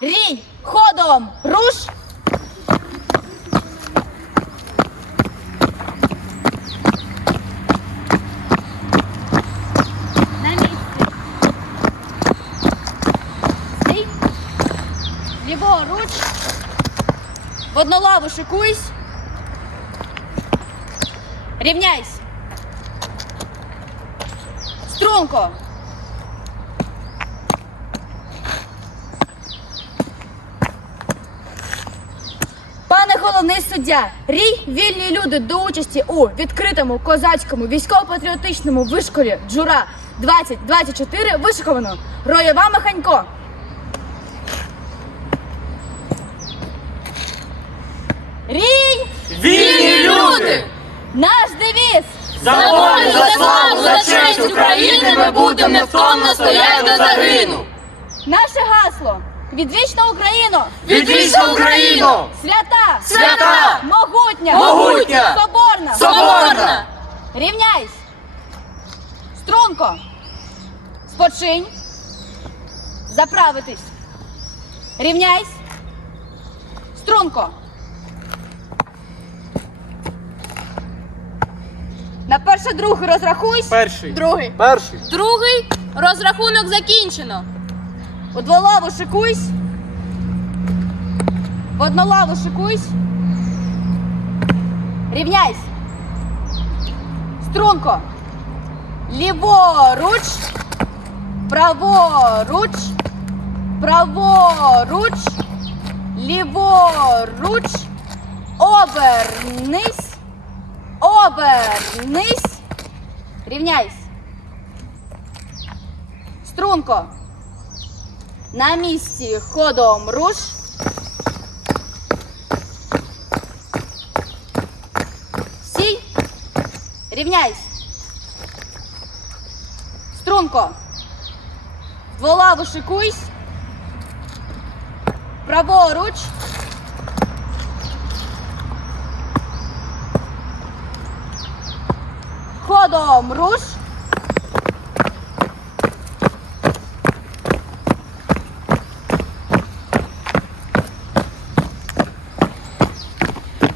Рій, ходом, руш. На місці. Стій. Ліворуч. В одну лаву шикуйсь. Рівняйсь. Струнко. Пане головний суддя, рій вільні люди до участі у відкритому козацькому військово-патріотичному вишколі Джура 2024 вишиковано. Роєва Маханько. Рій! Вільні люди! Наш девіз! За волю, за славу, за честь України ми будемо невтомно стояти до загину! Наше гасло! Відвічна Україну! Відвічна Україну! Свята! Свята! Могутня! Могутня! Соборна! Соборна! Рівняйсь! Струнко! Спочинь! Заправитись! Рівняйсь! Струнко! На перше другий розрахуйсь. Перший. Другий. Перший. Другий розрахунок закінчено. У дволаву шикуйсь. В однолаву шикуйсь. Рівняйсь. Струнко. Ліворуч. Праворуч. Праворуч. Ліворуч. Обернись. Обернись. Рівняйсь. Струнко. На місці ходом руш. Сій. Рівняйсь. Струнко. Дволаву шикуйсь. Праворуч. Ходом руш.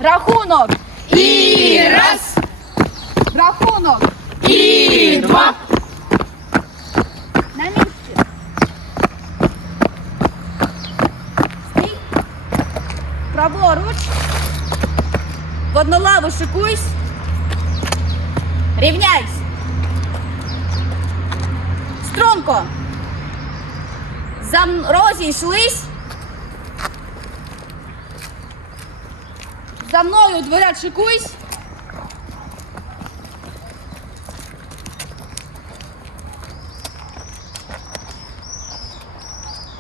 Рахунок. І раз, Рахунок. і два, На місці. Стій. Праворуч. В одну лаву шикуйсь. Рівняйсь. Струнко. За розійшлись. За мною дворяд шикуйсь.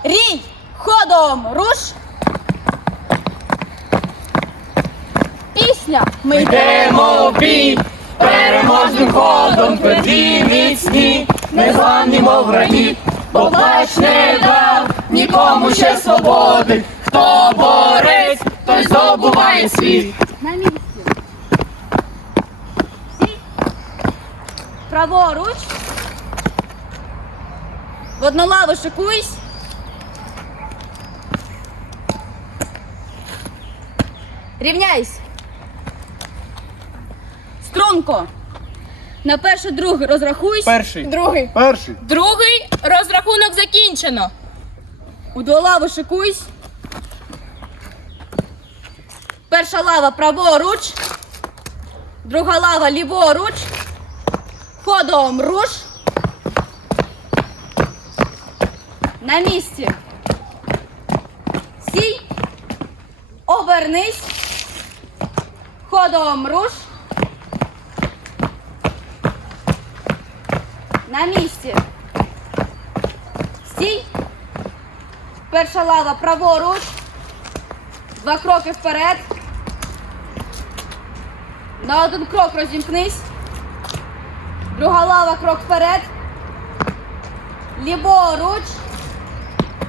Рій! Ходом руш! Пісня! Ми йдемо в бій, переможним ходом, тверді міцні, незламні, мов граніт, бо плач не дав нікому ще свободи. Хто борець, той здобуває світ. на місці. Сій. Праворуч. В одну лаву шикуйсь. Рівняйсь. Струнко. На перший другий розрахуйсь. Перший. Другий. Перший. Другий розрахунок закінчено. У дву лаву шикуйсь. Перша лава праворуч. Друга лава ліворуч. Ходом руш. На місці. Сій. Обернись. Ходом руш. На місці. Стій. Перша лава праворуч. Два кроки вперед. На один крок розімкнись. Друга лава крок вперед. Ліворуч.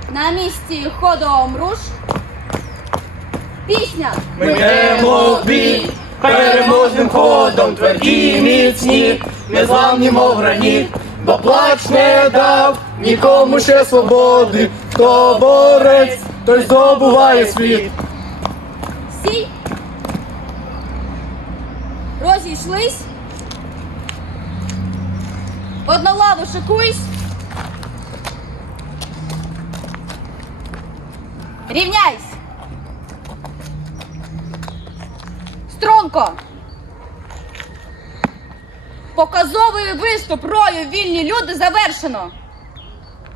На місці ходом руш. Пісня. Ми йдемо в бій, переможним ходом, тверді міцні, незламні, мов граніт, бо плач не дав нікому ще свободи, хто борець, той здобуває світ. Сій. Розійшлись. В одну лаву шикуйсь. Рівняйсь. Струнко. Показовий виступ рою вільні люди завершено.